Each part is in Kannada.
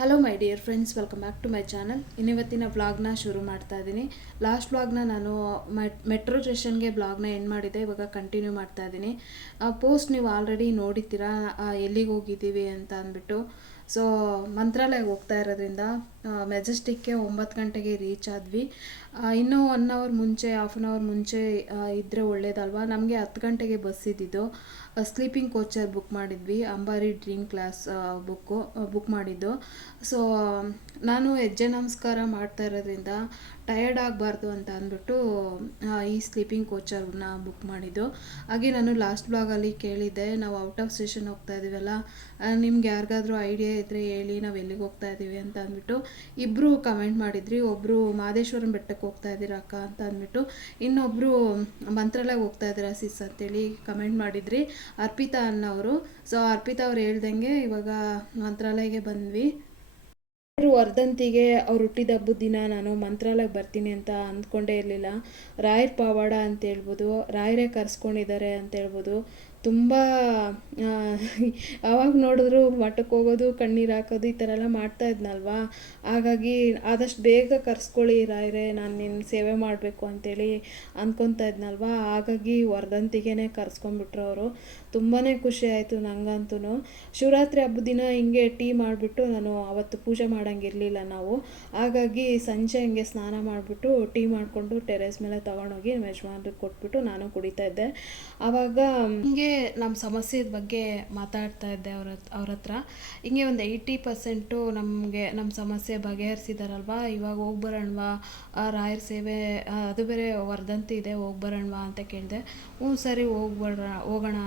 Hello my dear friends welcome back to my channel ಇನ್ನಿವತ್ತಿನ ವ್ಲಾಗ್ನ ಶುರು ಮಾಡ್ತಾ ಇದ್ದೀನಿ ಲಾಸ್ಟ್ ವ್ಲಾಗ್ನ ನಾನು ಮೆಟ್ರೋ ಸ್ಟೇಷನ್ಗೆ ಬ್ಲಾಗ್ನ ಎಂಡ್ ಮಾಡಿದ್ದೆ ಇವಾಗ ಕಂಟಿನ್ಯೂ ಮಾಡ್ತಾ ಇದ್ದೀನಿ ಪೋಸ್ಟ್ ನೀವು ಆಲ್ರೆಡಿ ನೋಡಿದ್ದೀರಾ ಎಲ್ಲಿಗೆ ಹೋಗಿದ್ದೀವಿ ಅಂತ ಅಂದ್ಬಿಟ್ಟು. ಸೊ ಮಂತ್ರಾಲಯಕ್ಕೆ ಹೋಗ್ತಾ ಇರೋದ್ರಿಂದ ಮೆಜೆಸ್ಟಿಕ್ಗೆ ಒಂಬತ್ತು ಗಂಟೆಗೆ ರೀಚ್ ಆದ್ವಿ. ಇನ್ನೂ ಒನ್ ಅವರ್ ಮುಂಚೆ ಹಾಫ್ ಆನ್ ಅವರ್ ಮುಂಚೆ ಇದ್ದರೆ ಒಳ್ಳೇದಲ್ವಾ? ನಮಗೆ ಹತ್ತು ಗಂಟೆಗೆ ಬಸ್ ಇದ್ದಿದ್ದು. ಸ್ಲೀಪಿಂಗ್ ಕೋಚರ್ ಬುಕ್ ಮಾಡಿದ್ವಿ. Ambaari dream class book book ಮಾಡಿದ್ದು. ಸೊ ನಾನು ಹೆಜ್ಜೆ ನಮಸ್ಕಾರ ಮಾಡ್ತಾ ಇರೋದ್ರಿಂದ ಟಯರ್ಡ್ ಆಗಬಾರ್ದು ಅಂತ ಅಂದ್ಬಿಟ್ಟು ಈ ಸ್ಲೀಪಿಂಗ್ ಕೋಚರ್ನ ಬುಕ್ ಮಾಡಿದ್ದು. ಹಾಗೆ ನಾನು ಲಾಸ್ಟ್ ಬ್ಲಾಗಲ್ಲಿ ಕೇಳಿದ್ದೆ. ನಾವು ಔಟ್ ಆಫ್ ಸ್ಟೇಷನ್ ಹೋಗ್ತಾ ಇದ್ದೀವಲ್ಲ ನಿಮ್ಗೆ ಯಾರಿಗಾದ್ರೂ ಐಡಿಯಾ ಇದ್ದರೆ ಹೇಳಿ, ನಾವು ಎಲ್ಲಿಗೆ ಹೋಗ್ತಾ ಇದ್ದೀವಿ ಅಂತ ಅಂದ್ಬಿಟ್ಟು ಇಬ್ಬರು ಕಮೆಂಟ್ ಮಾಡಿದ್ರಿ ಒಬ್ಬರು ಮಹದೇಶ್ವರನ ಬೆಟ್ಟಕ್ಕೆ ಹೋಗ್ತಾ ಇದ್ದೀರಾ ಅಕ್ಕ ಅಂತ ಅಂದ್ಬಿಟ್ಟು ಇನ್ನೊಬ್ಬರು ಮಂತ್ರಾಲಯಕ್ಕೆ ಹೋಗ್ತಾ ಇದ್ದೀರಾ ಸಿಸ್ ಅಂತೇಳಿ ಕಮೆಂಟ್ ಮಾಡಿದ್ರಿ, ಅರ್ಪಿತಾ ಅನ್ನೋರು. ಸೊ ಅರ್ಪಿತಾ ಅವ್ರು ಹೇಳ್ದಂಗೆ ಇವಾಗ ಮಂತ್ರಾಲಯಕ್ಕೆ ಬಂದ್ವಿ. ವರ್ಧಂತಿಗೆ ಅವ್ರು ಹುಟ್ಟಿದ ಹಬ್ಬದ ದಿನ ನಾನು ಮಂತ್ರಾಲಯಕ್ಕೆ ಬರ್ತೀನಿ ಅಂತ ಅಂದ್ಕೊಂಡೇ ಇರಲಿಲ್ಲ. ರಾಯರ್ ಪವಾಡ ಅಂತ ಹೇಳ್ಬೋದು, ರಾಯರೇ ಕರ್ಸ್ಕೊಂಡಿದ್ದಾರೆ ಅಂತ ಹೇಳ್ಬೋದು. ತುಂಬ ಅವಾಗ ನೋಡಿದ್ರು ಮಠಕ್ಕೆ ಹೋಗೋದು, ಕಣ್ಣೀರು ಹಾಕೋದು ಈ ಥರ ಎಲ್ಲ ಮಾಡ್ತಾ ಇದ್ನಲ್ವಾ? ಹಾಗಾಗಿ ಆದಷ್ಟು ಬೇಗ ಕರ್ಸ್ಕೊಳ್ಳಿ ರಾಯರೇ, ನಾನು ನಿನ್ನ ಸೇವೆ ಮಾಡಬೇಕು ಅಂತೇಳಿ ಅಂದ್ಕೊತಾ ಇದ್ನಲ್ವಾ? ಹಾಗಾಗಿ ವರ್ಧಂತಿಗೆ ಕರ್ಸ್ಕೊಂಡ್ಬಿಟ್ರು ಅವರು. ತುಂಬಾ ಖುಷಿ ಆಯಿತು ನನಗಂತೂ ಶಿವರಾತ್ರಿ ಹಬ್ಬದ ದಿನ ಹಿಂಗೆ ಟೀ ಮಾಡಿಬಿಟ್ಟು ನಾನು ಅವತ್ತು ಪೂಜೆ ಮಾಡೋಂಗಿರಲಿಲ್ಲ ನಾವು. ಹಾಗಾಗಿ ಸಂಜೆ ಹಿಂಗೆ ಸ್ನಾನ ಮಾಡಿಬಿಟ್ಟು ಟೀ ಮಾಡಿಕೊಂಡು ಟೆರೇಸ್ ಮೇಲೆ ತೊಗೊಂಡೋಗಿ ನಮ್ಮ ಯಜಮಾನ್ರಿಗೆ ಕೊಟ್ಬಿಟ್ಟು ನಾನು ಕುಡಿತಾ ಇದ್ದೆ. ಆವಾಗ ಹಿಂಗೆ ನಮ್ಮ ಸಮಸ್ಯೆ ಬಗ್ಗೆ ಮಾತಾಡ್ತಾ ಇದ್ದೆ ಅವ್ರ ಅವ್ರ ಹತ್ರ. ಹಿಂಗೆ ಒಂದು ಏಯ್ಟಿ ಪರ್ಸೆಂಟು ನಮಗೆ, ನಮ್ಮ ಸಮಸ್ಯೆ ಬಗೆಹರಿಸಿದಾರಲ್ವಾ? ಇವಾಗ ಹೋಗಿ ಬರೋಣವಾ? ರಾಯರ ಸೇವೆ ಅದು ಬೇರೆ ವರ್ಧಂತಿ ಇದೆ, ಹೋಗಿ ಬರೋಣವಾ ಅಂತ ಕೇಳಿದೆ. ಹ್ಞೂ ಸರಿ ಹೋಗ್ಬರ ಹೋಗೋಣ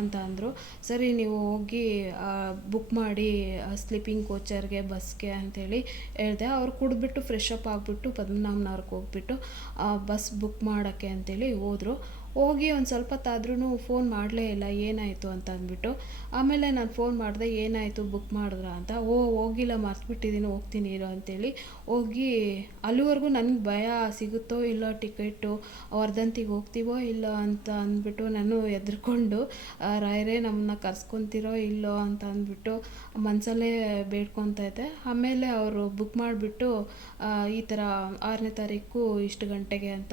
ಅಂತ ಅಂದರು. ಸರಿ ನೀವು ಹೋಗಿ ಬುಕ್ ಮಾಡಿ ಸ್ಲೀಪಿಂಗ್ ಕೋಚರ್ಗೆ ಬಸ್ಗೆ ಅಂತೇಳಿ ಹೇಳಿದೆ. ಅವ್ರು ಕುಡಿದ್ಬಿಟ್ಟು ಫ್ರೆಶ್ ಅಪ್ ಆಗಿಬಿಟ್ಟು ಪದ್ಮನಾಭನವ್ರಿಗೆ ಹೋಗ್ಬಿಟ್ಟು ಬಸ್ ಬುಕ್ ಮಾಡೋಕ್ಕೆ ಅಂತೇಳಿ ಹೋದರು. ಹೋಗಿ ಒಂದು ಸ್ವಲ್ಪ ಹೊತ್ತಾದ್ರೂ ಫೋನ್ ಮಾಡಲೇ ಇಲ್ಲ, ಏನಾಯಿತು ಅಂತ ಅಂದ್ಬಿಟ್ಟು ಆಮೇಲೆ ನಾನು ಫೋನ್ ಮಾಡಿದೆ, ಏನಾಯಿತು ಬುಕ್ ಮಾಡಿದ್ರ ಅಂತ. ಓ, ಹೋಗಿಲ್ಲ ಮರ್ತುಬಿಟ್ಟಿದ್ದೀನಿ ಹೋಗ್ತೀನಿ ಇರೋ ಅಂತೇಳಿ. ಹೋಗಿ, ಅಲ್ಲಿವರೆಗೂ ನನಗೆ ಭಯ ಸಿಗುತ್ತೋ ಇಲ್ಲೋ ಟಿಕೆಟು, ವರ್ಧಂತಿಗೆ ಹೋಗ್ತೀವೋ ಇಲ್ಲೋ ಅಂತ ಅಂದ್ಬಿಟ್ಟು ನಾನು ಎದ್ರುಕೊಂಡು ರಾಯರೇ ನಮ್ಮನ್ನ ಕರ್ಸ್ಕೊತಿರೋ ಇಲ್ಲೋ ಅಂತ ಅಂದ್ಬಿಟ್ಟು ಮನಸಲ್ಲೇ ಬೇಡ್ಕೊತಾ ಇದ್ದೆ. ಆಮೇಲೆ ಅವರು ಬುಕ್ ಮಾಡಿಬಿಟ್ಟು ಈ ಥರ ಆರನೇ ತಾರೀಕು ಇಷ್ಟು ಗಂಟೆಗೆ ಅಂತ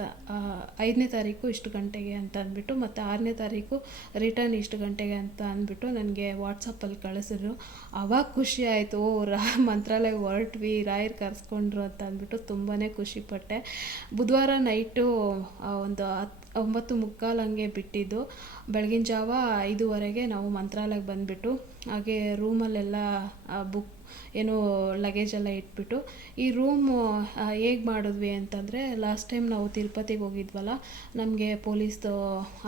ಐದನೇ ತಾರೀಕು ಇಷ್ಟು ಗಂಟೆಗೆ ಅಂತ ಅಂದ್ಬಿಟ್ಟು, ಮತ್ತು ಆರನೇ ತಾರೀಕು ರಿಟರ್ನ್ ಇಷ್ಟು ಗಂಟೆಗೆ ಅಂತ ಅಂದ್ಬಿಟ್ಟು ನನಗೆ ವಾಟ್ಸಪ್ಪಲ್ಲಿ ಕಳಿಸಿದ್ರು. ಅವಾಗ ಖುಷಿ ಆಯಿತು, ಓ, ರಾ, ಮಂತ್ರಾಲಯ ಹೊರಟ್ವಿ, ರಾಯರ್ ಕರೆಸ್ಕೊಂಡ್ರು ಅಂತ ಅಂದ್ಬಿಟ್ಟು ತುಂಬಾ ಖುಷಿಪಟ್ಟೆ ಬುಧವಾರ ನೈಟು ಒಂದು ಹತ್ತು ಒಂಬತ್ತು ಮುಕ್ಕಾಲು ಹಂಗೆ ಬಿಟ್ಟಿದ್ದು. ಬೆಳಗಿನ ಜಾವ ಐದುವರೆಗೆ ನಾವು ಮಂತ್ರಾಲಯಕ್ಕೆ ಬಂದುಬಿಟ್ಟು, ಹಾಗೆ ರೂಮಲ್ಲೆಲ್ಲ ಬುಕ್ ಏನು ಲಗೇಜ್ ಎಲ್ಲ ಇಟ್ಬಿಟ್ಟು, ಈ ರೂಮು ಹೇಗೆ ಮಾಡಿದ್ವಿ ಅಂತಂದರೆ ಲಾಸ್ಟ್ ಟೈಮ್ ನಾವು ತಿರುಪತಿಗೆ ಹೋಗಿದ್ವಲ್ಲ, ನಮಗೆ ಪೊಲೀಸ್ದು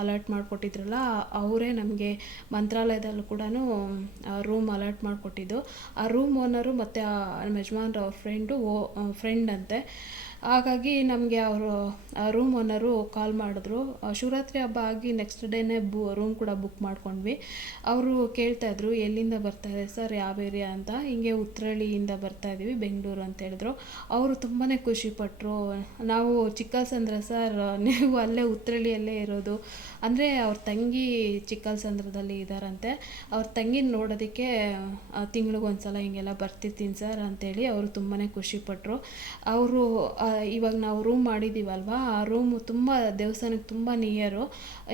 ಅಲರ್ಟ್ ಮಾಡಿಕೊಟ್ಟಿದ್ರಲ್ಲ, ಅವರೇ ನಮಗೆ ಮಂತ್ರಾಲಯದಲ್ಲೂ ಕೂಡ ರೂಮ್ ಅಲರ್ಟ್ ಮಾಡಿಕೊಟ್ಟಿದ್ದು. ಆ ರೂಮ್ ಓನರು ಮತ್ತು ನಮ್ಮ ಯಜಮಾನ್ರ ಫ್ರೆಂಡು ಓ ಫ್ರೆಂಡ್ ಅಂತೆ. ಹಾಗಾಗಿ ನಮಗೆ ಅವರು ರೂಮ್ ಓನರು ಕಾಲ್ ಮಾಡಿದ್ರು. ಶಿವರಾತ್ರಿ ಹಬ್ಬ ಆಗಿ ನೆಕ್ಸ್ಟ್ ಡೇನೇ ಬು ರೂಮ್ ಕೂಡ ಬುಕ್ ಮಾಡ್ಕೊಂಡ್ವಿ. ಅವರು ಕೇಳ್ತಾ ಇದ್ರು, ಎಲ್ಲಿಂದ ಬರ್ತಾರೆ ಸರ್? ಯಾವ ಏರಿಯಾ ಅಂತ? ಹಿಂಗೆ ಉತ್ರಳ್ಳಿಯಿಂದ ಬರ್ತಾ ಇದ್ದೀವಿ, ಬೆಂಗಳೂರು ಅಂತ ಹೇಳಿದ್ರು. ಅವರು ತುಂಬಾ ಖುಷಿಪಟ್ಟರು ನಾವು ಚಿಕ್ಕಲ್ಸಂದ್ರ ಸರ್, ನೀವು ಅಲ್ಲೇ ಉತ್ರಳ್ಳಿಯಲ್ಲೇ ಇರೋದು. ಅಂದರೆ ಅವ್ರ ತಂಗಿ ಚಿಕ್ಕಲ್ಸಂದ್ರದಲ್ಲಿ ಇದ್ದಾರಂತೆ ಅವ್ರ ತಂಗಿನ ನೋಡೋದಕ್ಕೆ ತಿಂಗ್ಳಿಗೆ ಒಂದ್ಸಲ ಹಿಂಗೆಲ್ಲ ಬರ್ತಿರ್ತೀನಿ ಸರ್ ಅಂತೇಳಿ ಅವರು ತುಂಬಾ ಖುಷಿಪಟ್ಟರು ಅವರು ಇವಾಗ ನಾವು ರೂಮ್ ಮಾಡಿದ್ದೀವಲ್ವಾ ಆ ರೂಮು ತುಂಬ ದೇವಸ್ಥಾನಕ್ಕೆ ತುಂಬ ನಿಯರು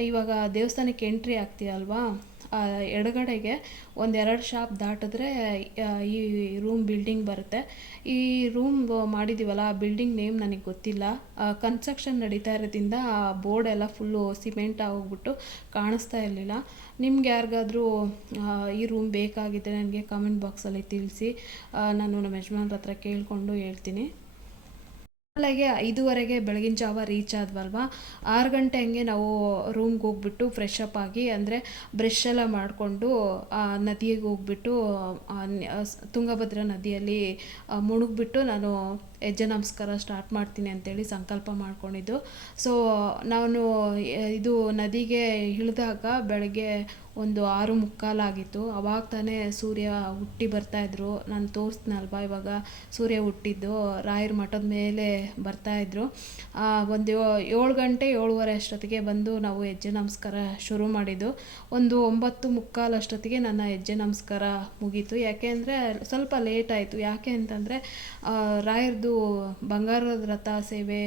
ಇವಾಗ ದೇವಸ್ಥಾನಕ್ಕೆ ಎಂಟ್ರಿ ಆಗ್ತೀವಲ್ವಾ ಎಡಗಡೆಗೆ ಒಂದೆರಡು ಶಾಪ್ ದಾಟಿದ್ರೆ ಈ ರೂಮ್ ಬಿಲ್ಡಿಂಗ್ ಬರುತ್ತೆ. ಈ ರೂಮ್ ಮಾಡಿದ್ದೀವಲ್ಲ ಆ ಬಿಲ್ಡಿಂಗ್ ನೇಮ್ ನನಗೆ ಗೊತ್ತಿಲ್ಲ. ಕನ್ಸ್ಟ್ರಕ್ಷನ್ ನಡೀತಾ ಇರೋದ್ರಿಂದ ಆ ಬೋರ್ಡ್ ಎಲ್ಲ ಫುಲ್ಲು ಸಿಮೆಂಟ್ ಆಗೋಗ್ಬಿಟ್ಟು ಕಾಣಿಸ್ತಾ ಇರಲಿಲ್ಲ. ನಿಮ್ಗೆ ಯಾರಿಗಾದರೂ ಈ ರೂಮ್ ಬೇಕಾಗಿದ್ದರೆ ನನಗೆ ಕಮೆಂಟ್ ಬಾಕ್ಸಲ್ಲಿ ತಿಳಿಸಿ. ನಾನು ನಮ್ಮ ಯಜಮಾನ್ರ ಹತ್ರ ಕೇಳಿಕೊಂಡು ಹೇಳ್ತೀನಿ. ಅಲ್ಲಿಗೆ ಐದುವರೆಗೆ ಬೆಳಗಿನ ಜಾವ ರೀಚ್ ಆದ್ವಲ್ವಾ? ಆರು ಗಂಟೆ ಹಂಗೆ ನಾವು ರೂಮ್ಗೆ ಹೋಗ್ಬಿಟ್ಟು ಫ್ರೆಶ್ ಅಪ್ ಆಗಿ ಅಂದರೆ ಬ್ರಷ್ ಎಲ್ಲ ಮಾಡಿಕೊಂಡು ನದಿಗೆ ಹೋಗ್ಬಿಟ್ಟು ತುಂಗಭದ್ರಾ ನದಿಯಲ್ಲಿ ಮುಣುಗ್ಬಿಟ್ಟು ನಾನು ಹೆಜ್ಜೆ ನಮಸ್ಕಾರ ಸ್ಟಾರ್ಟ್ ಮಾಡ್ತೀನಿ ಅಂತೇಳಿ ಸಂಕಲ್ಪ ಮಾಡ್ಕೊಂಡಿದ್ದು. ಸೊ ನಾನು ಇದು ನದಿಗೆ ಇಳಿದಾಗ ಬೆಳಗ್ಗೆ ಒಂದು ಆರು ಮುಕ್ಕಾಲಾಗಿತ್ತು ಅವಾಗ ತಾನೇ ಸೂರ್ಯ ಹುಟ್ಟಿ ಬರ್ತಾಯಿದ್ರು ನಾನು ತೋರಿಸ್ನಲ್ವಾ ಇವಾಗ ಸೂರ್ಯ ಹುಟ್ಟಿದ್ದು. ರಾಯರ ಮಠದ ಮೇಲೆ ಬರ್ತಾಯಿದ್ರು ಒಂದು ಏಳು ಗಂಟೆ ಏಳುವರೆ ಅಷ್ಟೊತ್ತಿಗೆ ಬಂದು ನಾವು ಹೆಜ್ಜೆ ನಮಸ್ಕಾರ ಶುರು ಮಾಡಿದ್ದು. ಒಂದು ಒಂಬತ್ತು ಮುಕ್ಕಾಲು ಅಷ್ಟೊತ್ತಿಗೆ ನನ್ನ ಹೆಜ್ಜೆ ನಮಸ್ಕಾರ ಮುಗೀತು. ಯಾಕೆ ಅಂದರೆ ಸ್ವಲ್ಪ ಲೇಟ್ ಆಯಿತು. ಯಾಕೆ ಅಂತಂದರೆ ರಾಯರದು ಬಂಗಾರದ ರಥ ಸೇವೆ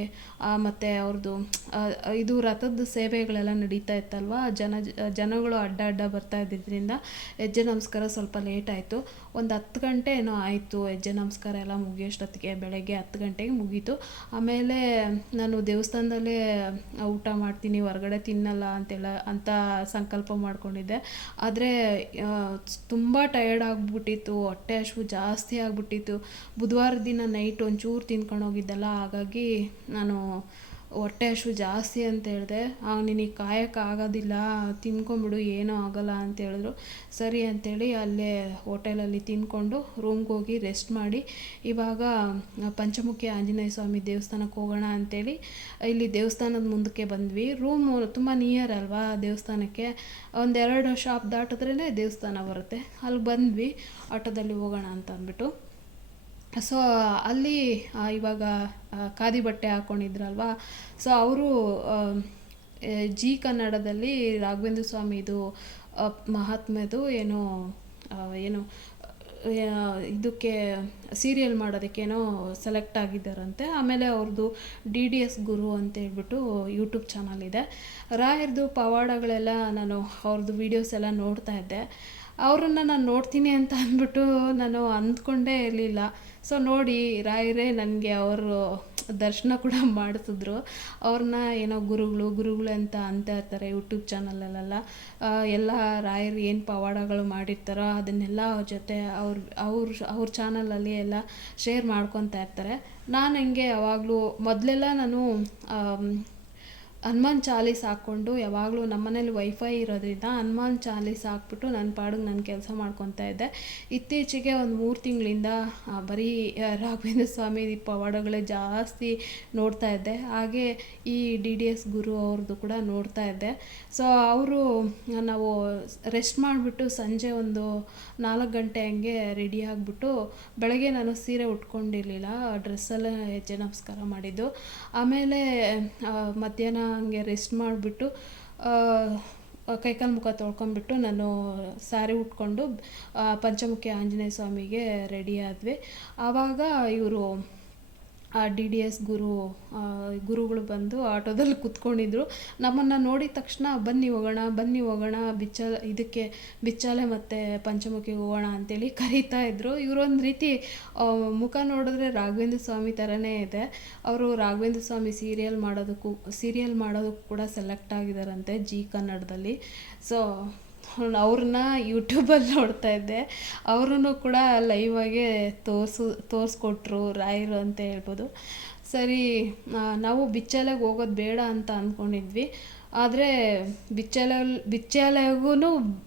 ಮತ್ತು ಅವ್ರದ್ದು ಇದು ರಥದ ಸೇವೆಗಳೆಲ್ಲ ನಡೀತಾ ಇತ್ತಲ್ವ? ಜನ, ಜನಗಳು ಅಡ್ಡ ಅಡ್ಡ ಬರ್ತಾ ಇದ್ದಿದ್ದರಿಂದ ಹೆಜ್ಜೆ ನಮಸ್ಕಾರ ಸ್ವಲ್ಪ ಲೇಟ್ ಆಯಿತು. ಒಂದು ಹತ್ತು ಗಂಟೆ ಏನೋ ಆಯಿತು ಹೆಜ್ಜೆ ನಮಸ್ಕಾರ ಎಲ್ಲ ಮುಗಿಯೋಷ್ಟೊತ್ತಿಗೆ, ಬೆಳಗ್ಗೆ ಹತ್ತು ಗಂಟೆಗೆ ಮುಗೀತು. ಆಮೇಲೆ ನಾನು ದೇವಸ್ಥಾನದಲ್ಲೇ ಊಟ ಮಾಡ್ತೀನಿ, ಹೊರಗಡೆ ತಿನ್ನಲ್ಲ ಅಂತೆಲ್ಲ, ಅಂತ ಸಂಕಲ್ಪ ಮಾಡ್ಕೊಂಡಿದ್ದೆ. ಆದರೆ ತುಂಬ ಟಯರ್ಡ್ ಆಗಿಬಿಟ್ಟಿತ್ತು, ಹೊಟ್ಟೆ ಹಸಿವು ಜಾಸ್ತಿ ಆಗಿಬಿಟ್ಟಿತ್ತು. ಬುಧವಾರ ದಿನ ನೈಟ್ ಒಂಚೂರು ತಿನ್ಕೊಂಡು ಹೋಗಿದ್ದಲ್ಲ, ಹಾಗಾಗಿ ನಾನು ಹೊಟ್ಟೆ ಹಸಿವು ಜಾಸ್ತಿ ಅಂತ ಹೇಳಿದೆ. ಆಗ ನಿನಗೆ ಕಾಯೋಕ್ಕಾಗೋದಿಲ್ಲ ತಿನ್ಕೊಂಬಿಡು ಏನೂ ಆಗೋಲ್ಲ ಅಂತ ಹೇಳಿದ್ರು. ಸರಿ ಅಂತೇಳಿ ಅಲ್ಲೇ ಹೋಟೆಲಲ್ಲಿ ತಿಂದ್ಕೊಂಡು ರೂಮ್ಗೆ ಹೋಗಿ ರೆಸ್ಟ್ ಮಾಡಿ. ಇವಾಗ ಪಂಚಮುಖಿ ಆಂಜನೇಯ ಸ್ವಾಮಿ ದೇವಸ್ಥಾನಕ್ಕೆ ಹೋಗೋಣ ಅಂತೇಳಿ ಇಲ್ಲಿ ದೇವಸ್ಥಾನದ ಮುಂದಕ್ಕೆ ಬಂದ್ವಿ. ರೂಮು ತುಂಬ ನಿಯರ್ ಅಲ್ವಾ ದೇವಸ್ಥಾನಕ್ಕೆ. ಒಂದೆರಡು ಶಾಪ್ ದಾಟಿದ್ರೇ ದೇವಸ್ಥಾನ ಬರುತ್ತೆ. ಅಲ್ಲಿ ಬಂದ್ವಿ, ಆಟೋದಲ್ಲಿ ಹೋಗೋಣ ಅಂತ ಅಂದ್ಬಿಟ್ಟು. ಸೊ ಅಲ್ಲಿ ಇವಾಗ ಖಾದಿ ಬಟ್ಟೆ ಹಾಕ್ಕೊಂಡಿದ್ರಲ್ವ ಸೊ ಅವರು ಜಿ ಕನ್ನಡದಲ್ಲಿ ರಾಘವೇಂದ್ರ ಸ್ವಾಮಿದು ಮಹಾತ್ಮೆದು ಏನೋ ಏನು ಇದಕ್ಕೆ ಸೀರಿಯಲ್ ಮಾಡೋದಕ್ಕೇನೋ ಸೆಲೆಕ್ಟ್ ಆಗಿದ್ದಾರಂತೆ. ಆಮೇಲೆ ಅವ್ರದ್ದು ಡಿ ಡಿ ಎಸ್ ಗುರು ಅಂತ ಹೇಳ್ಬಿಟ್ಟು ಯೂಟ್ಯೂಬ್ ಚಾನಲ್ ಇದೆ. ರಾಯರ್ದು ಪವಾಡಗಳೆಲ್ಲ ನಾನು ಅವ್ರದ್ದು ವೀಡಿಯೋಸ್ ಎಲ್ಲ ನೋಡ್ತಾ ಇದ್ದೆ. ಅವರನ್ನು ನಾನು ನೋಡ್ತೀನಿ ಅಂತ ಅಂದ್ಬಿಟ್ಟು ನಾನು ಅಂದ್ಕೊಂಡೇ ಇರಲಿಲ್ಲ. ಸೊ ನೋಡಿ ರಾಯರೇ ನನಗೆ ಅವರು ದರ್ಶನ ಕೂಡ ಮಾಡಿಸಿದ್ರು. ಅವ್ರನ್ನ ಏನೋ ಗುರುಗಳು ಗುರುಗಳು ಅಂತ ಅಂತ ಇರ್ತಾರೆ ಯೂಟ್ಯೂಬ್ ಚಾನಲಲ್ಲೆಲ್ಲ ಎಲ್ಲ ರಾಯರು ಏನು ಪವಾಡಗಳು ಮಾಡಿರ್ತಾರೋ ಅದನ್ನೆಲ್ಲ ಅವ್ರ ಜೊತೆ ಅವ್ರ ಅವ್ರ ಅವ್ರ ಚಾನಲಲ್ಲಿ ಎಲ್ಲ ಶೇರ್ ಮಾಡ್ಕೊತಾ ಇರ್ತಾರೆ. ನಾನು ಹಂಗೆ ಯಾವಾಗಲೂ ಮೊದಲೆಲ್ಲ ನಾನು ಹನುಮಾನ್ ಚಾಲೀಸ್ ಹಾಕ್ಕೊಂಡು ಯಾವಾಗಲೂ ನಮ್ಮನೇಲಿ ವೈಫೈ ಇರೋದ್ರಿಂದ ಹನುಮಾನ್ ಚಾಲೀಸ್ ಹಾಕ್ಬಿಟ್ಟು ನನ್ನ ಪಾಡಿಗೆ ನಾನು ಕೆಲಸ ಮಾಡ್ಕೊತಾ ಇದ್ದೆ. ಇತ್ತೀಚೆಗೆ ಒಂದು ಮೂರು ತಿಂಗಳಿಂದ ಬರೀ ರಾಘವೇಂದ್ರ ಸ್ವಾಮಿ ಪವಾಡಗಳೇ ಜಾಸ್ತಿ ನೋಡ್ತಾ ಇದ್ದೆ. ಹಾಗೆ ಈ ಡಿ ಡಿ ಎಸ್ ಗುರು ಅವ್ರದ್ದು ಕೂಡ ನೋಡ್ತಾ ಇದ್ದೆ. ಸೊ ಅವರು, ನಾವು ರೆಸ್ಟ್ ಮಾಡಿಬಿಟ್ಟು ಸಂಜೆ ಒಂದು ನಾಲ್ಕು ಗಂಟೆ ಹಂಗೆ ರೆಡಿ ಆಗಿಬಿಟ್ಟು ಬೆಳಗ್ಗೆ ನಾನು ಸೀರೆ ಉಟ್ಕೊಂಡಿರಲಿಲ್ಲ ಡ್ರೆಸ್ಸಲ್ಲೇ ಹೆಜ್ಜೆ ನಮಸ್ಕಾರ ಮಾಡಿದ್ದು. ಆಮೇಲೆ ಮಧ್ಯಾಹ್ನ ಹಂಗೆ ರೆಸ್ಟ್ ಮಾಡಿಬಿಟ್ಟು ಕೈಕಾಲು ಮುಖ ತೊಳ್ಕೊಂಬಿಟ್ಟು ನಾನು ಸ್ಯಾರಿ ಉಟ್ಕೊಂಡು ಪಂಚಮುಖಿ ಆಂಜನೇಯ ಸ್ವಾಮಿಗೆ ರೆಡಿ ಆದ್ವಿ. ಆವಾಗ ಇವರು ಆ ಡಿ ಡಿ ಎಸ್ ಗುರು ಗುರುಗಳು ಬಂದು ಆಟೋದಲ್ಲಿ ಕುತ್ಕೊಂಡಿದ್ರು. ನಮ್ಮನ್ನು ನೋಡಿದ ತಕ್ಷಣ, ಬನ್ನಿ ಹೋಗೋಣ ಬನ್ನಿ ಹೋಗೋಣ, ಬಿಚ್ಚ, ಇದಕ್ಕೆ ಬಿಚ್ಚಾಲೆ ಮತ್ತು ಪಂಚಮುಖಿಗೆ ಹೋಗೋಣ ಅಂತೇಳಿ ಕರೀತಾ ಇದ್ರು. ಇವರೊಂದು ರೀತಿ ಮುಖ ನೋಡಿದ್ರೆ ರಾಘವೇಂದ್ರ ಸ್ವಾಮಿ ಥರನೇ ಇದೆ. ಅವರು ರಾಘವೇಂದ್ರ ಸ್ವಾಮಿ ಸೀರಿಯಲ್ ಮಾಡೋದಕ್ಕೂ ಸೀರಿಯಲ್ ಮಾಡೋದಕ್ಕೂ ಕೂಡ ಸೆಲೆಕ್ಟ್ ಆಗಿದ್ದಾರಂತೆ ಜಿ ಕನ್ನಡದಲ್ಲಿ. ಸೊ ಅವ್ರನ್ನ ಯೂಟ್ಯೂಬಲ್ಲಿ ನೋಡ್ತಾ ಇದ್ದೆ. ಅವರೂ ಕೂಡ ಲೈವಾಗೆ ತೋರಿಸು ತೋರಿಸ್ಕೊಟ್ರು, ರಾಯರು ಅಂತ ಹೇಳ್ಬೋದು. ಸರಿ ನಾವು ಬಿಚ್ಚಲಾಗಿ ಹೋಗೋದು ಬೇಡ ಅಂತ ಅಂದ್ಕೊಂಡಿದ್ವಿ ಆದರೆ ಬಿಚ್ಚಲ ಬಿಚ್ಚಾಲಯಗೂ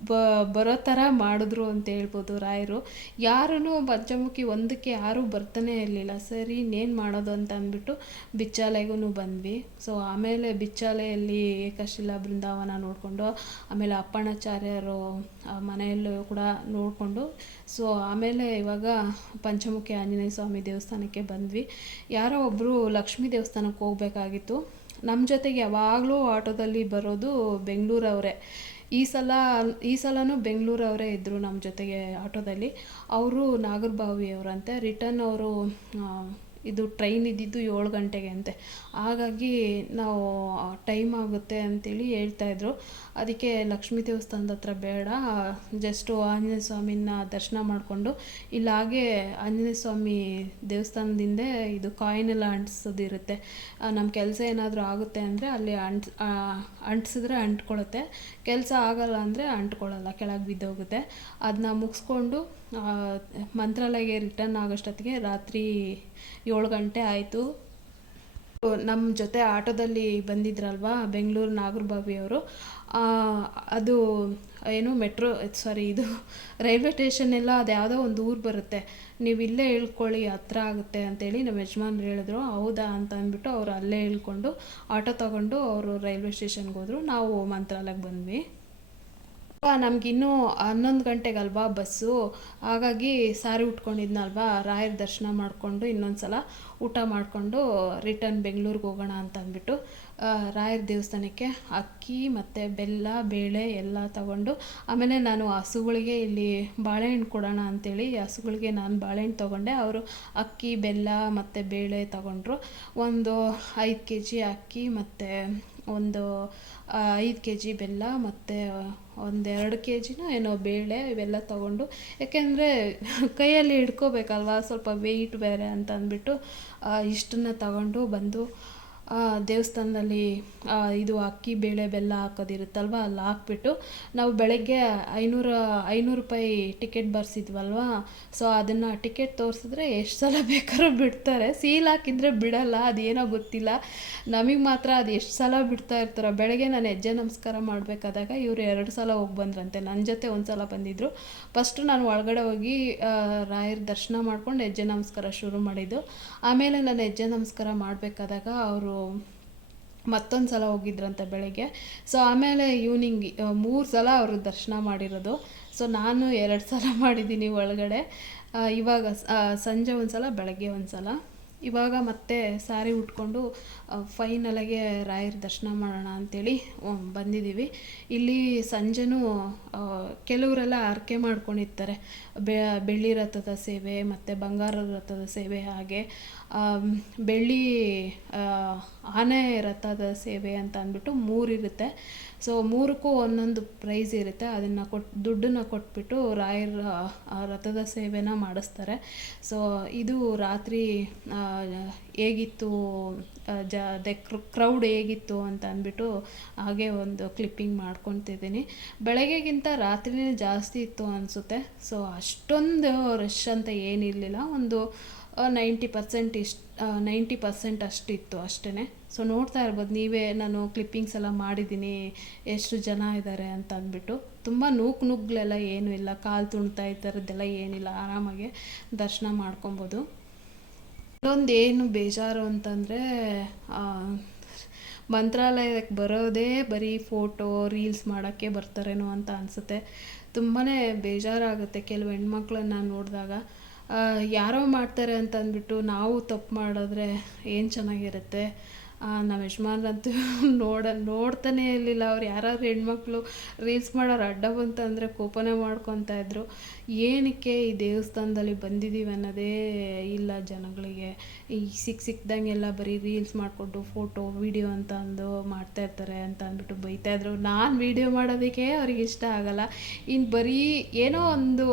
ಬ, ಬರೋ ಥರ ಮಾಡಿದ್ರು ಅಂತ ಹೇಳ್ಬೋದು ರಾಯರು. ಯಾರೂ ಪಂಚಮುಖಿ ಒಂದಕ್ಕೆ ಯಾರೂ ಬರ್ತಾನೆ ಇರಲಿಲ್ಲ. ಸರಿ, ಇನ್ನೇನು ಮಾಡೋದು ಅಂತ ಅಂದ್ಬಿಟ್ಟು ಬಿಚ್ಚಾಲೆಗೂ ಬಂದ್ವಿ. ಸೊ ಆಮೇಲೆ ಬಿಚ್ಚಾಲೆಯಲ್ಲಿ ಏಕಶಿಲಾ ಬೃಂದಾವನ ನೋಡಿಕೊಂಡು, ಆಮೇಲೆ ಅಪ್ಪಣ್ಣಾಚಾರ್ಯರು ಮನೆಯಲ್ಲೂ ಕೂಡ ನೋಡಿಕೊಂಡು ಸೊ ಆಮೇಲೆ ಇವಾಗ ಪಂಚಮುಖಿ ಆಂಜನೇಯ ಸ್ವಾಮಿ ದೇವಸ್ಥಾನಕ್ಕೆ ಬಂದ್ವಿ. ಯಾರೋ ಒಬ್ಬರು ಲಕ್ಷ್ಮೀ ದೇವಸ್ಥಾನಕ್ಕೆ ಹೋಗ್ಬೇಕಾಗಿತ್ತು. ನಮ್ಮ ಜೊತೆಗೆ ಯಾವಾಗಲೂ ಆಟೋದಲ್ಲಿ ಬರೋದು ಬೆಂಗಳೂರವರೇ. ಈ ಸಲ, ಈ ಸಲವೂ ಬೆಂಗಳೂರವರೇ ಇದ್ದರು ನಮ್ಮ ಜೊತೆಗೆ ಆಟೋದಲ್ಲಿ. ಅವರು ನಾಗರಬಾವಿಯವರಂತೆ. ರಿಟರ್ನ್ ಅವರು ಇದು ಟ್ರೈನ್ ಇದ್ದಿದ್ದು ಏಳು ಗಂಟೆಗೆ ಅಂತೆ. ಹಾಗಾಗಿ ನಾವು ಟೈಮ್ ಆಗುತ್ತೆ ಅಂತೇಳಿ ಹೇಳ್ತಾಯಿದ್ರು ಅದಕ್ಕೆ ಲಕ್ಷ್ಮೀ ದೇವಸ್ಥಾನದ ಹತ್ರ ಬೇಡ. ಜಸ್ಟು ಆಂಜನೇಯ ಸ್ವಾಮಿನ ದರ್ಶನ ಮಾಡಿಕೊಂಡು, ಇಲ್ಲ ಹಾಗೆ ಆಂಜನೇಯ ಸ್ವಾಮಿ ದೇವಸ್ಥಾನದಿಂದ ಇದು ಕಾಯಿನ್ ಎಲ್ಲ ಅಂಟಿಸೋದಿರುತ್ತೆ. ನಮ್ಮ ಕೆಲಸ ಏನಾದರೂ ಆಗುತ್ತೆ ಅಂದರೆ ಅಲ್ಲಿ ಅಂಟ್ ಅಂಟಿಸಿದ್ರೆ ಅಂಟ್ಕೊಳ್ಳುತ್ತೆ ಕೆಲಸ ಆಗಲ್ಲ ಅಂದರೆ ಅಂಟ್ಕೊಳ್ಳಲ್ಲ ಕೆಳಗೆ ಬಿದ್ದೋಗುತ್ತೆ. ಅದನ್ನ ಮುಗಿಸ್ಕೊಂಡು ಮಂತ್ರಾಲಯಗೆ ರಿಟರ್ನ್ ಆಗೋಷ್ಟೊತ್ತಿಗೆ ರಾತ್ರಿ ಏಳು ಗಂಟೆ ಆಯಿತು. ನಮ್ಮ ಜೊತೆ ಆಟೋದಲ್ಲಿ ಬಂದಿದ್ರಲ್ವಾ, ಬೆಂಗಳೂರು ನಾಗರಬಾವಿ ಅವರು ಅದು, ಏನು ಮೆಟ್ರೋ ಸಾರಿ ಇದು ರೈಲ್ವೆ ಸ್ಟೇಷನ್ ಎಲ್ಲ ಅದು ಯಾವುದೋ ಒಂದು ಊರು ಬರುತ್ತೆ. ನೀವು ಇಲ್ಲೇ ಇಳ್ಕೊಳ್ಳಿ ಹತ್ರ ಆಗುತ್ತೆ ಅಂತೇಳಿ ನಮ್ಮ ಯಜಮಾನ್ರು ಹೇಳಿದ್ರು. ಹೌದಾ ಅಂತ ಅಂದ್ಬಿಟ್ಟು ಅವರು ಅಲ್ಲೇ ಇಳ್ಕೊಂಡು ಆಟೋ ತಗೊಂಡು ಅವರು ರೈಲ್ವೆ ಸ್ಟೇಷನ್ಗೆ ಹೋದ್ರು. ನಾವು ಮಂತ್ರಾಲಯಕ್ಕೆ ಬಂದ್ವಿ. ನಮಗಿನ್ನೂ ಹನ್ನೊಂದು ಗಂಟೆಗಲ್ವಾ ಬಸ್ಸು. ಹಾಗಾಗಿ ಸಾರಿ ಉಟ್ಕೊಂಡಿದ್ನಲ್ವಾ, ರಾಯರ ದರ್ಶನ ಮಾಡಿಕೊಂಡು ಇನ್ನೊಂದು ಸಲ ಊಟ ಮಾಡಿಕೊಂಡು ರಿಟರ್ನ್ ಬೆಂಗ್ಳೂರಿಗೆ ಹೋಗೋಣ ಅಂತ ಅಂದ್ಬಿಟ್ಟು. ರಾಯರ ದೇವಸ್ಥಾನಕ್ಕೆ ಅಕ್ಕಿ ಮತ್ತು ಬೆಲ್ಲ, ಬೇಳೆ ಎಲ್ಲ ತಗೊಂಡು ಆಮೇಲೆ ನಾನು ಹಸುಗಳಿಗೆ ಇಲ್ಲಿ ಬಾಳೆಹಣ್ಣು ಕೊಡೋಣ ಅಂಥೇಳಿ ಹಸುಗಳಿಗೆ ನಾನು ಬಾಳೆಹಣ್ಣು ತೊಗೊಂಡೆ. ಅವರು ಅಕ್ಕಿ, ಬೆಲ್ಲ ಮತ್ತು ಬೇಳೆ ತಗೊಂಡ್ರು. ಒಂದು ಐದು ಕೆ ಜಿ ಅಕ್ಕಿ ಮತ್ತು ಒಂದು ಐದು ಕೆ ಜಿ ಬೆಲ್ಲ ಮತ್ತು ಒಂದೆರಡು ಕೆ ಜಿನೋ ಏನೋ ಬೇಳೆ ಇವೆಲ್ಲ ತಗೊಂಡು. ಯಾಕೆಂದರೆ ಕೈಯಲ್ಲಿ ಹಿಡ್ಕೋಬೇಕಲ್ವ, ಸ್ವಲ್ಪ ವೆಯ್ಟ್ ಬೇರೆ ಅಂತ ಅಂದ್ಬಿಟ್ಟು ಇಷ್ಟನ್ನು ತಗೊಂಡು ಬಂದು ದೇವಸ್ಥಾನದಲ್ಲಿ ಇದು ಅಕ್ಕಿ, ಬೇಳೆ, ಬೆಲ್ಲ ಹಾಕೋದಿರುತ್ತಲ್ವ, ಅಲ್ಲಿ ಹಾಕ್ಬಿಟ್ಟು ನಾವು ಬೆಳಗ್ಗೆ ಐನೂರ, ಐನೂರು ರೂಪಾಯಿ ಟಿಕೆಟ್ ಬರ್ಸಿದ್ವಲ್ವ, ಸೊ ಅದನ್ನು ಟಿಕೆಟ್ ತೋರಿಸಿದ್ರೆ ಎಷ್ಟು ಸಲ ಬೇಕಾದ್ರೂ ಬಿಡ್ತಾರೆ. ಸೀಲ್ ಹಾಕಿದರೆ ಬಿಡಲ್ಲ, ಅದೇನೋ ಗೊತ್ತಿಲ್ಲ. ನಮಗೆ ಮಾತ್ರ ಅದು ಎಷ್ಟು ಸಲ ಬಿಡ್ತಾ ಇರ್ತಾರೆ. ಬೆಳಗ್ಗೆ ನಾನು ಹೆಜ್ಜೆ ನಮಸ್ಕಾರ ಮಾಡಬೇಕಾದಾಗ ಇವರು ಎರಡು ಸಲ ಹೋಗಿ ಬಂದ್ರಂತೆ. ನನ್ನ ಜೊತೆ ಒಂದು ಸಲ ಬಂದಿದ್ದರು ಫಸ್ಟು ನಾನು ಒಳಗಡೆ ಹೋಗಿ ರಾಯರ ದರ್ಶನ ಮಾಡ್ಕೊಂಡು ಹೆಜ್ಜೆ ನಮಸ್ಕಾರ ಶುರು ಮಾಡಿದ್ದು. ಆಮೇಲೆ ನಾನು ಹೆಜ್ಜೆ ನಮಸ್ಕಾರ ಮಾಡಬೇಕಾದಾಗ ಅವರು ಮತ್ತೊಂದು ಸಲ ಹೋಗಿದ್ರಂತೆ ಬೆಳಗ್ಗೆ. ಸೊ ಆಮೇಲೆ ಈವ್ನಿಂಗ್ ಮೂರು ಸಲ ಅವರು ದರ್ಶನ ಮಾಡಿರೋದು. ಸೊ ನಾನು ಎರಡು ಸಲ ಮಾಡಿದ್ದೀನಿ ಒಳಗಡೆ. ಇವಾಗ ಸಂಜೆ ಒಂದು ಸಲ ಬೆಳಗ್ಗೆ ಒಂದು ಸಲ ಇವಾಗ ಮತ್ತೆ ಸಾರಿ ಉಟ್ಕೊಂಡು ಫೈನಲಾಗೆ ರಾಯರ ದರ್ಶನ ಮಾಡೋಣ ಅಂಥೇಳಿ ಬಂದಿದ್ದೀವಿ ಇಲ್ಲಿ ಸಂಜೆನೂ ಕೆಲವರೆಲ್ಲ ಆರ್ಕೆ ಮಾಡ್ಕೊಂಡಿರ್ತಾರೆ. ಬೆಳ್ಳಿ ರಥದ ಸೇವೆ, ಮತ್ತು ಬಂಗಾರ ರಥದ ಸೇವೆ ಹಾಗೆ. ಬೆಳ್ಳಿ ಆನೆ ರಥದ ಸೇವೆ ಅಂತ ಅಂದ್ಬಿಟ್ಟು ಮೂರಿರುತ್ತೆ ಸೊ ಮೂರಕ್ಕೂ ಒಂದೊಂದು ಪ್ರೈಸ್ ಇರುತ್ತೆ. ಅದನ್ನು ಕೊಟ್ಟು ದುಡ್ಡನ್ನು ಕೊಟ್ಬಿಟ್ಟು ರಾಯರ ರಥದ ಸೇವೆನ ಮಾಡಿಸ್ತಾರೆ. ಸೊ ಇದು ರಾತ್ರಿ ಹೇಗಿತ್ತು ಜ, ಅದೇ ಕ್ರೌಡ್ ಹೇಗಿತ್ತು ಅಂತ ಅಂದ್ಬಿಟ್ಟು ಹಾಗೆ ಒಂದು ಕ್ಲಿಪ್ಪಿಂಗ್ ಮಾಡ್ಕೊತಿದ್ದೀನಿ. ಬೆಳಗ್ಗೆಗಿಂತ ರಾತ್ರಿನೇ ಜಾಸ್ತಿ ಇತ್ತು ಅನಿಸುತ್ತೆ. ಸೊ ಅಷ್ಟೊಂದು ರಶ್ ಅಂತ ಏನಿರಲಿಲ್ಲ. ಒಂದು ನೈಂಟಿ ಪರ್ಸೆಂಟ್ ಇಷ್ಟು ನೈಂಟಿ ಪರ್ಸೆಂಟ್ ಅಷ್ಟಿತ್ತು ಅಷ್ಟೇ ಸೊ ನೋಡ್ತಾ ಇರ್ಬೋದು, ನೀವೇ ನಾನು ಕ್ಲಿಪ್ಪಿಂಗ್ಸ್ ಎಲ್ಲ ಮಾಡಿದ್ದೀನಿ, ಎಷ್ಟು ಜನ ಇದ್ದಾರೆ ಅಂತ ಅಂದ್ಬಿಟ್ಟು ತುಂಬ ನೂಕು ನುಗ್ಗಲೆಲ್ಲ ಏನೂ ಇಲ್ಲ, ಕಾಲು ತುಣ್ತಾ ಈ ಏನಿಲ್ಲ, ಆರಾಮಾಗಿ ದರ್ಶನ ಮಾಡ್ಕೊಬೋದು. ಇನ್ನೊಂದು ಏನು ಬೇಜಾರು ಅಂತಂದರೆ ಮಂತ್ರಾಲಯಕ್ಕೆ ಬರೋದೇ ಬರೀ ಫೋಟೋ, ರೀಲ್ಸ್ ಮಾಡೋಕ್ಕೆ ಬರ್ತಾರೇನೋ ಅಂತ ಅನಿಸುತ್ತೆ. ತುಂಬಾ ಬೇಜಾರಾಗುತ್ತೆ, ಕೆಲವು ಹೆಣ್ಮಕ್ಳನ್ನ ನೋಡಿದಾಗ. ಯಾರೋ ಮಾಡ್ತಾರೆ ಅಂತ ಅಂದ್ಬಿಟ್ಟು ನಾವು ತಪ್ಪು ಮಾಡಿದ್ರೆ ಏನು ಚೆನ್ನಾಗಿರುತ್ತೆ? ನಮ್ಮ ಯಜಮಾನ್ರಂತೂ ನೋಡ, ನೋಡ್ತಾನೆ ಇರಲಿಲ್ಲ. ಅವ್ರು ಯಾರಾದ್ರು ಹೆಣ್ಮಕ್ಳು ರೀಲ್ಸ್ ಮಾಡೋರು ಅಡ್ಡ ಬಂತು ಅಂದರೆ ಕೋಪನೇ ಮಾಡ್ಕೊತಾ ಇದ್ರು. ಏನಕ್ಕೆ ಈ ದೇವಸ್ಥಾನದಲ್ಲಿ ಬಂದಿದ್ದೀವಿ ಅನ್ನೋದೇ ಇಲ್ಲ ಜನಗಳಿಗೆ. ಈ ಸಿಕ್ಕ ಸಿಕ್ದಂಗೆಲ್ಲ ಬರೀ ರೀಲ್ಸ್ ಮಾಡಿಕೊಂಡು ಫೋಟೋ ವೀಡಿಯೋ ಅಂತ ಅಂದು ಮಾಡ್ತಾ ಇರ್ತಾರೆ ಅಂತ ಅಂದ್ಬಿಟ್ಟು ಬೈತಾಯಿದ್ರು ನಾನು ವೀಡಿಯೋ ಮಾಡೋದಕ್ಕೆ ಅವ್ರಿಗೆ ಇಷ್ಟ ಆಗಲ್ಲ. ಇನ್ನು ಬರೀ ಏನೋ ಒಂದು,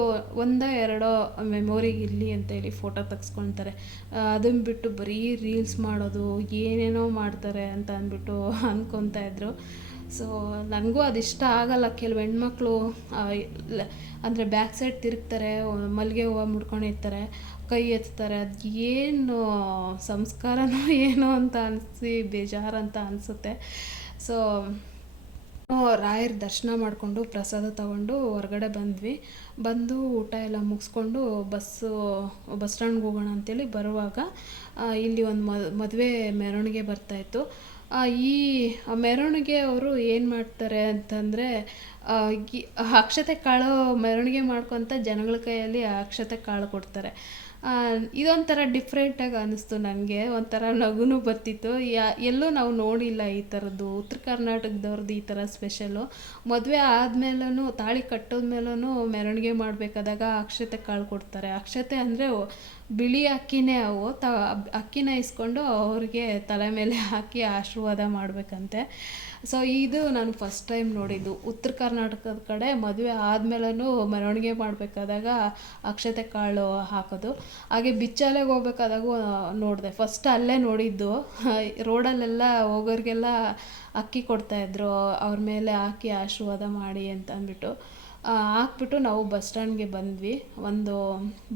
ಒಂದೋ ಎರಡೋ ಮೆಮೊರಿಗೆ ಇರಲಿ ಅಂತ ಹೇಳಿ ಫೋಟೋ ತೆಗೆಸ್ಕೊಳ್ತಾರೆ. ಅದನ್ನು ಬಿಟ್ಟು ಬರೀ ರೀಲ್ಸ್ ಮಾಡೋದು, ಏನೇನೋ ಮಾಡ್ತಾರೆ ಅಂತ ಅಂದ್ಬಿಟ್ಟು ಅಂದ್ಕೊತಾ ಇದ್ರು. ಸೊ ನನಗೂ ಅದಿಷ್ಟ ಆಗಲ್ಲ. ಕೆಲವು ಹೆಣ್ಮಕ್ಳು ಅಂದರೆ ಬ್ಯಾಕ್ ಸೈಡ್ ತಿರುಗ್ತಾರೆ ಮಲ್ಲಿಗೆ ಹೂವು ಮುಡ್ಕೊಂಡಿರ್ತಾರೆ ಕೈ ಎತ್ತಾರೆ. ಅದು ಏನು ಸಂಸ್ಕಾರನೋ ಏನೋ ಅಂತ ಅನಿಸಿ ಬೇಜಾರಂತ ಅನಿಸುತ್ತೆ. ಸೊ ರಾಯರ ದರ್ಶನ ಮಾಡಿಕೊಂಡು ಪ್ರಸಾದ ತಗೊಂಡು ಹೊರಗಡೆ ಬಂದ್ವಿ. ಬಂದು ಊಟ ಎಲ್ಲ ಮುಗಿಸ್ಕೊಂಡು ಬಸ್ಸು ಬಸ್ ಸ್ಟ್ಯಾಂಡ್ಗೆ ಹೋಗೋಣ ಅಂತೇಳಿ ಬರುವಾಗ ಇಲ್ಲಿ ಒಂದು ಮದುವೆ ಮೆರವಣಿಗೆ ಬರ್ತಾಯಿತ್ತು ಈ ಮೆರವಣಿಗೆ ಅವರು ಏನು ಮಾಡ್ತಾರೆ ಅಂತಂದರೆ ಅಕ್ಷತೆ ಕಾಳು ಮೆರವಣಿಗೆ ಮಾಡ್ಕೊತ ಜನಗಳ ಕೈಯಲ್ಲಿ ಅಕ್ಷತೆ ಕಾಳು ಕೊಡ್ತಾರೆ. ಇದೊಂಥರ ಡಿಫ್ರೆಂಟಾಗಿ ಅನ್ನಿಸ್ತು ನನಗೆ. ಒಂಥರ ನಗುನು ಬರ್ತಿತ್ತು. ಯಾ, ಎಲ್ಲೂ ನಾವು ನೋಡಿಲ್ಲ ಈ ಥರದ್ದು. ಉತ್ತರ ಕರ್ನಾಟಕದವ್ರದ್ದು ಈ ಥರ ಸ್ಪೆಷಲು ಮದುವೆ ಆದಮೇಲೂ ತಾಳಿ ಕಟ್ಟೋದ್ಮೇಲೂ ಮೆರವಣಿಗೆ ಮಾಡಬೇಕಾದಾಗ ಅಕ್ಷತೆ ಕಾಳು ಕೊಡ್ತಾರೆ. ಅಕ್ಷತೆ ಅಂದರೆ ಬಿಳಿ ಅಕ್ಕಿನೇ ಅವು. ತ, ಅಕ್ಕಿನ ಇಸ್ಕೊಂಡು ಅವ್ರಿಗೆ ತಲೆ ಮೇಲೆ ಹಾಕಿ ಆಶೀರ್ವಾದ ಮಾಡಬೇಕಂತೆ. ಸೊ ಇದು ನಾನು ಫಸ್ಟ್ ಟೈಮ್ ನೋಡಿದ್ದು. ಉತ್ತರ ಕರ್ನಾಟಕದ ಕಡೆ ಮದುವೆ ಆದಮೇಲೂ ಮೆರವಣಿಗೆ ಮಾಡಬೇಕಾದಾಗ ಅಕ್ಷತೆ ಕಾಳು ಹಾಕೋದು. ಹಾಗೆ ಬಿಚ್ಚಾಲೆಗೆ ಹೋಗ್ಬೇಕಾದಾಗೂ ನೋಡಿದೆ. ಫಸ್ಟ್ ಅಲ್ಲೇ ನೋಡಿದ್ದು. ರೋಡಲ್ಲೆಲ್ಲ ಹೋಗೋರಿಗೆಲ್ಲ ಅಕ್ಕಿ ಕೊಡ್ತಾಯಿದ್ರು ಅವ್ರ ಮೇಲೆ ಹಾಕಿ ಆಶೀರ್ವಾದ ಮಾಡಿ ಅಂತ ಅಂದ್ಬಿಟ್ಟು. ಹಾಕ್ಬಿಟ್ಟು ನಾವು ಬಸ್ ಸ್ಟ್ಯಾಂಡ್ಗೆ ಬಂದ್ವಿ. ಒಂದು,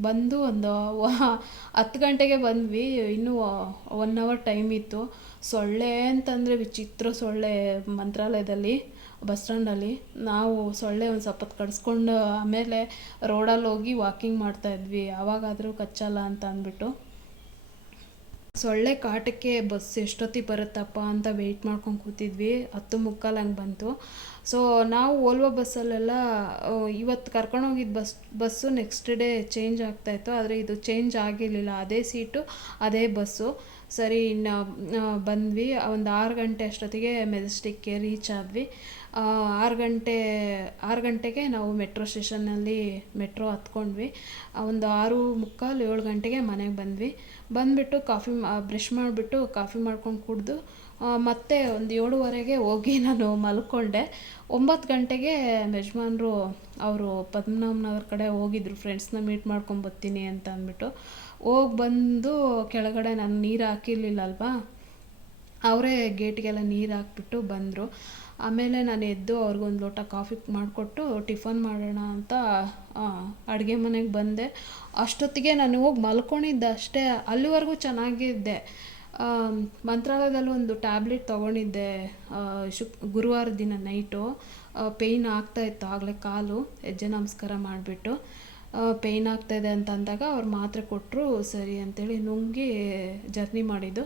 ಬಂದು ಒಂದು ಹತ್ತು ಗಂಟೆಗೆ ಬಂದ್ವಿ. ಇನ್ನೂ ಒನ್ ಅವರ್ ಟೈಮ್ ಇತ್ತು. ಸೊಳ್ಳೆ ಅಂತಂದರೆ ವಿಚಿತ್ರ ಸೊಳ್ಳೆ ಮಂತ್ರಾಲಯದಲ್ಲಿ, ಬಸ್ ಸ್ಟ್ಯಾಂಡಲ್ಲಿ. ನಾವು ಸೊಳ್ಳೆ ಒಂದು ಹೊತ್ತು ಕಡಿಸ್ಕೊಂಡು ಆಮೇಲೆ ರೋಡಲ್ಲಿ ಹೋಗಿ ವಾಕಿಂಗ್ ಮಾಡ್ತಾ ಇದ್ವಿ. ಯಾವಾಗಾದರೂ ಕಚ್ಚಲ್ಲ ಅಂತ ಅಂದ್ಬಿಟ್ಟು. ಸೊಳ್ಳೆ ಕಾಟಕ್ಕೆ ಬಸ್ ಎಷ್ಟೊತ್ತಿಗೆ ಬರುತ್ತಪ್ಪ ಅಂತ ವೆಯ್ಟ್ ಮಾಡ್ಕೊಂಡು ಕೂತಿದ್ವಿ. ಹತ್ತು ಮುಕ್ಕಾಲು ಹಂಗೆ ಬಂತು. ಸೊ ನಾವು ಓಲ್ವೋ ಬಸ್ಸಲ್ಲೆಲ್ಲ ಇವತ್ತು ಇವತ್ತು ಕರ್ಕೊಂಡೋಗಿದ್ದ bus, bus next day change ಆಗ್ತಾಯಿತ್ತು ಆದರೆ ಇದು ಚೇಂಜ್ ಆಗಿರಲಿಲ್ಲ. ಅದೇ ಸೀಟು ಅದೇ ಬಸ್ಸು. ಸರಿ, ಇನ್ನು ಬಂದ್ವಿ. ಒಂದು ಆರು ಗಂಟೆ ಅಷ್ಟೊತ್ತಿಗೆ ಮೆಜೆಸ್ಟಿಕ್ಗೆ ರೀಚ್ ಆದ್ವಿ. ಆರು ಗಂಟೆ, ಆರು ಗಂಟೆಗೆ ನಾವು ಮೆಟ್ರೋ ಸ್ಟೇಷನ್ನಲ್ಲಿ ಮೆಟ್ರೋ ಹತ್ಕೊಂಡ್ವಿ. ಒಂದು ಆರು ಮುಕ್ಕಾಲು ಏಳು ಗಂಟೆಗೆ ಮನೆಗೆ ಬಂದ್ವಿ. ಬಂದುಬಿಟ್ಟು ಕಾಫಿ ಬ್ರಷ್ ಮಾಡಿಬಿಟ್ಟು ಕಾಫಿ ಮಾಡ್ಕೊಂಡು ಕುಡಿದು ಮತ್ತೆ ಒಂದು ಏಳುವರೆಗೆ ಹೋಗಿ ನಾನು ಮಲ್ಕೊಂಡೆ. ಒಂಬತ್ತು ಗಂಟೆಗೆ ಯಜಮಾನ್ರು ಅವರು ಪದ್ಮನಾಭನಗರ ಕಡೆ ಹೋಗಿದ್ರು. ಫ್ರೆಂಡ್ಸ್ನ ಮೀಟ್ ಮಾಡ್ಕೊಂಡು ಬರ್ತೀನಿ ಅಂತ ಅಂದ್ಬಿಟ್ಟು. ಹೋಗಿ ಬಂದು ಕೆಳಗಡೆ ನಾನು ನೀರು ಹಾಕಿರ್ಲಿಲ್ಲ ಅಲ್ವಾ ಅವರೇ ಗೇಟ್ಗೆಲ್ಲ ನೀರು ಹಾಕ್ಬಿಟ್ಟು ಬಂದರು. ಆಮೇಲೆ ನಾನು ಎದ್ದು ಅವ್ರಿಗೊಂದು ಲೋಟ ಕಾಫಿ ಮಾಡಿಕೊಟ್ಟು ಟಿಫನ್ ಮಾಡೋಣ ಅಂತ ಅಡುಗೆ ಮನೆಗೆ ಬಂದೆ. ಅಷ್ಟೊತ್ತಿಗೆ ನಾನು ಹೋಗಿ ಮಲ್ಕೊಂಡಿದ್ದೆ ಅಷ್ಟೇ. ಅಲ್ಲಿವರೆಗೂ ಚೆನ್ನಾಗಿದ್ದೆ. ಮಂತ್ರಾಲಯದಲ್ಲಿ ಒಂದು ಟ್ಯಾಬ್ಲೆಟ್ ತೊಗೊಂಡಿದ್ದೆ ಶುಕ್, ಗುರುವಾರ ದಿನ ನೈಟು. ಪೇಯ್ನ್ ಆಗ್ತಾಯಿತ್ತು ಆಗಲೇ ಕಾಲು, ಹೆಜ್ಜೆ ನಮಸ್ಕಾರ ಮಾಡಿಬಿಟ್ಟು. ಪೇಯ್ನ್ ಆಗ್ತಾಯಿದೆ ಅಂತ ಅಂದಾಗ ಅವ್ರು ಮಾತ್ರೆ ಕೊಟ್ಟರು ಸರಿ ಅಂತೇಳಿ ನುಂಗಿ ಜರ್ನಿ ಮಾಡಿದ್ದು.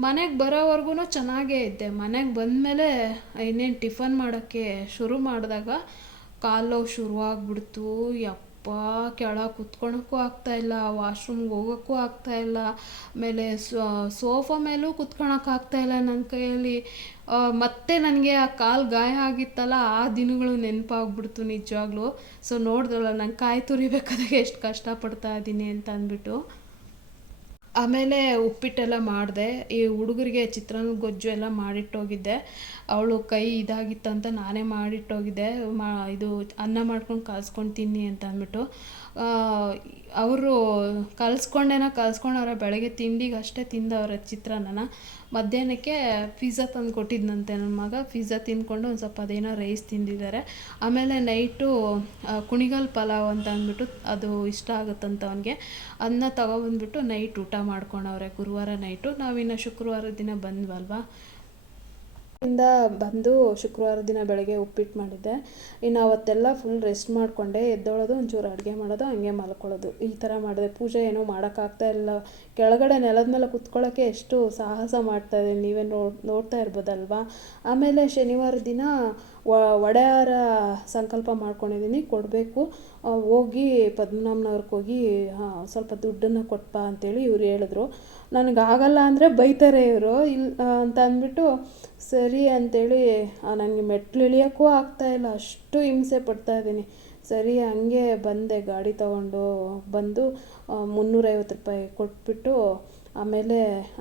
ಮನೆಗೆ ಬರೋವರೆಗೂ ಚೆನ್ನಾಗೇ ಇದ್ದೆ. ಮನೆಗೆ ಬಂದಮೇಲೆ ಇನ್ನೇನು ಟಿಫನ್ ಮಾಡೋಕ್ಕೆ ಶುರು ಮಾಡಿದಾಗ ಕಾಲು ಶುರುವಾಗ್ಬಿಡ್ತು. ಯಪ್ಪ ಕೆಳಗೆ ಕುತ್ಕೊಳಕ್ಕೂ ಇಲ್ಲ, ವಾಶ್ರೂಮ್ಗೆ ಹೋಗೋಕ್ಕೂ ಆಗ್ತಾ ಇಲ್ಲ, ಆಮೇಲೆ ಸೋಫಾ ಮೇಲೂ ಕುತ್ಕೊಳಕ್ಕೆ ಇಲ್ಲ ನನ್ನ ಕೈಯಲ್ಲಿ. ಮತ್ತೆ ನನಗೆ ಆ ಕಾಲು ಗಾಯ ಆಗಿತ್ತಲ್ಲ, ಆ ದಿನಗಳು ನೆನಪಾಗ್ಬಿಡ್ತು ನಿಜವಾಗ್ಲೂ. ಸೊ ನೋಡಿದ್ರಲ್ಲ, ನಂಗೆ ಕಾಯಿ ತುರಿಬೇಕಾದಾಗ ಎಷ್ಟು ಕಷ್ಟಪಡ್ತಾ ಇದ್ದೀನಿ ಅಂತ ಅಂದ್ಬಿಟ್ಟು. ಆಮೇಲೆ ಉಪ್ಪಿಟ್ಟೆಲ್ಲ ಮಾಡಿದೆ. ಈ ಹುಡುಗರಿಗೆ ಚಿತ್ರಾನ್ನ ಗೊಜ್ಜು ಎಲ್ಲ ಮಾಡಿಟ್ಟೋಗಿದ್ದೆ. ಅವಳು ಕೈ ಇದಾಗಿತ್ತಂತ ನಾನೇ ಮಾಡಿಟ್ಟೋಗಿದ್ದೆ. ಮಾ, ಇದು ಅನ್ನ ಮಾಡ್ಕೊಂಡು ಕಲ್ಸ್ಕೊಂಡು ತಿನ್ನಿ ಅಂತ ಅಂದ್ಬಿಟ್ಟು. ಅವರು ಕಲ್ಸ್ಕೊಂಡೇನ ಕಲಿಸ್ಕೊಂಡವ್ರೆ ಬೆಳಗ್ಗೆ ತಿಂಡಿಗೆ ಅಷ್ಟೇ ತಿಂದವ್ರೆ ಚಿತ್ರಾನ್ನನ. ಮಧ್ಯಾಹ್ನಕ್ಕೆ ಪಿಜ್ಜಾ ತಂದು ಕೊಟ್ಟಿದ್ದನಂತೆ ನನ್ನ ಮಗ. ಪಿಜ್ಜಾ ತಿಂದ್ಕೊಂಡು ಒಂದು ಸ್ವಲ್ಪ ಅದೇನೋ ರೈಸ್ ತಿಂದಿದ್ದಾರೆ ಆಮೇಲೆ ನೈಟು ಕುಣಿಗಲ್ ಪಲಾವ್ ಅಂತ ಅಂದ್ಬಿಟ್ಟು ಅದು ಇಷ್ಟ ಆಗುತ್ತಂತ ಅವನಿಗೆ. ಅದನ್ನ ತಗೊಬಂದ್ಬಿಟ್ಟು ನೈಟ್ ಊಟ ಮಾಡ್ಕೊಂಡವ್ರೆ ಗುರುವಾರ ನೈಟು ನಾವಿನ್ನು ಶುಕ್ರವಾರ ದಿನ ಬಂದ್ವಲ್ವಾ? ಇಂದ ಬಂದು ಶುಕ್ರವಾರ ದಿನ ಬೆಳಗ್ಗೆ ಉಪ್ಪಿಟ್ಟು ಮಾಡಿದ್ದೆ. ಇನ್ನು ಅವತ್ತೆಲ್ಲ ಫುಲ್ ರೆಸ್ಟ್ ಮಾಡಿಕೊಂಡೆ, ಎದ್ದೊಳೋದು, ಒಂಚೂರು ಅಡುಗೆ ಮಾಡೋದು, ಹಂಗೆ ಮಲ್ಕೊಳ್ಳೋದು. ಈ ಥರ ಮಾಡಿದೆ. ಪೂಜೆ ಏನೂ ಮಾಡೋಕ್ಕಾಗ್ತಾ ಇಲ್ಲ. ಕೆಳಗಡೆ ನೆಲದ ಮೇಲೆ ಕುತ್ಕೊಳ್ಳೋಕ್ಕೆ ಎಷ್ಟು ಸಾಹಸ ಮಾಡ್ತಾ ಇದೆ ನೀವೇ ನೋಡ್, ನೋಡ್ತಾ ಇರ್ಬೋದಲ್ವಾ? ಆಮೇಲೆ ಶನಿವಾರ ದಿನ ಒಡೆಯಾರ ಸಂಕಲ್ಪ ಮಾಡ್ಕೊಂಡಿದ್ದೀನಿ ಕೊಡಬೇಕು. ಹೋಗಿ ಪದ್ಮನಾಭನವ್ರಿಗೆ ಹೋಗಿ ಸ್ವಲ್ಪ ದುಡ್ಡನ್ನು ಕೊಟ್ಟಪ್ಪ ಅಂತೇಳಿ ಇವ್ರು ಹೇಳಿದ್ರು. ನನಗಾಗಲ್ಲ ಅಂದರೆ ಬೈತಾರೆ ಇವರು. ಇಲ್ಲ ಅಂತ ಅಂದ್ಬಿಟ್ಟು, ಸರಿ ಅಂತೇಳಿ ನನಗೆ ಮೆಟ್ಲು ಇಳಿಯೋಕ್ಕೂ ಆಗ್ತಾಯಿಲ್ಲ ಅಷ್ಟು ಹಿಂಸೆ ಪಡ್ತಾ ಇದ್ದೀನಿ ಸರಿ, ಹಂಗೆ ಬಂದೆ ಗಾಡಿ ತಗೊಂಡು ಬಂದು ಮುನ್ನೂರೈವತ್ತು ರೂಪಾಯಿ ಕೊಟ್ಬಿಟ್ಟು ಆಮೇಲೆ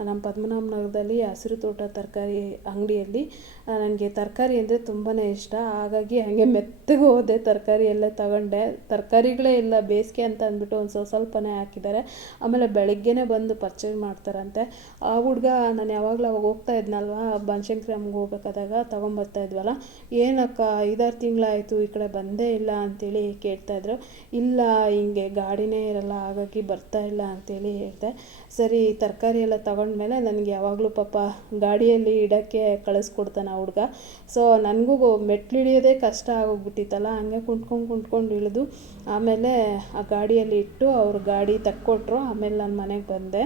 ನಮ್ಮ ಪದ್ಮನಾಭನಗರದಲ್ಲಿ ಹಸಿರು ತೋಟ ತರಕಾರಿ ಅಂಗಡಿಯಲ್ಲಿ ನನಗೆ ತರಕಾರಿ ಅಂದರೆ ತುಂಬಾ ಇಷ್ಟ. ಹಾಗಾಗಿ ಹಾಗೆ ಮೆತ್ತಗೆ ಹೋದೆ ತರಕಾರಿ ಎಲ್ಲ ತಗೊಂಡೆ. ತರಕಾರಿಗಳೇ ಇಲ್ಲ, ಬೇಸಿಗೆ ಅಂತ ಅಂದ್ಬಿಟ್ಟು ಒಂದು ಸ್ವಲ್ಪ ಸ್ವಲ್ಪನೇ ಹಾಕಿದ್ದಾರೆ. ಆಮೇಲೆ ಬೆಳಗ್ಗೆನೇ ಬಂದು ಪರ್ಚೇಸ್ ಮಾಡ್ತಾರಂತೆ. ಆ ಹುಡುಗ ನಾನು ಯಾವಾಗಲೂ ಅವಾಗ ಹೋಗ್ತಾ ಇದ್ನಲ್ವಾ ಬನಶಂಕರಮ್ಗೆ ಹೋಗ್ಬೇಕಾದಾಗ ತೊಗೊಂಬರ್ತಾ ಇದ್ವಲ್ಲ. ಏನಕ್ಕ, ಐದಾರು ತಿಂಗಳಾಯಿತು, ಈ ಕಡೆ ಬಂದೇ ಇಲ್ಲ ಅಂತೇಳಿ ಕೇಳ್ತಾಯಿದ್ರು ಇಲ್ಲ, ಹಿಂಗೆ ಗಾಡಿನೇ ಇರಲ್ಲ, ಹಾಗಾಗಿ ಬರ್ತಾ ಇಲ್ಲ ಅಂತೇಳಿ ಹೇಳಿದೆ. ಸರಿ ತರಕಾರಿ ಎಲ್ಲ ತಗೊಂಡ್ಮೇಲೆ ನನಗೆ ಯಾವಾಗಲೂ ಪಾಪ ಗಾಡಿಯಲ್ಲಿ ಇಡೋಕ್ಕೆ ಕಳಿಸ್ಕೊಡ್ತಾನೆ ಆ ಹುಡುಗ. ಸೊ ನನಗೂ ಮೆಟ್ಲು ಇಳಿಯೋದೇ ಕಷ್ಟ ಆಗೋಗ್ಬಿಟ್ಟಿತ್ತಲ್ಲ, ಹಂಗೆ ಕುಂತ್ಕೊಂಡು ಕುಂತ್ಕೊಂಡು ಇಳಿದು ಆಮೇಲೆ ಆ ಗಾಡಿಯಲ್ಲಿ ಇಟ್ಟು ಅವ್ರು ಗಾಡಿ ತಕ್ಕೊಟ್ರು. ಆಮೇಲೆ ನಾನು ಮನೆಗೆ ಬಂದೆ.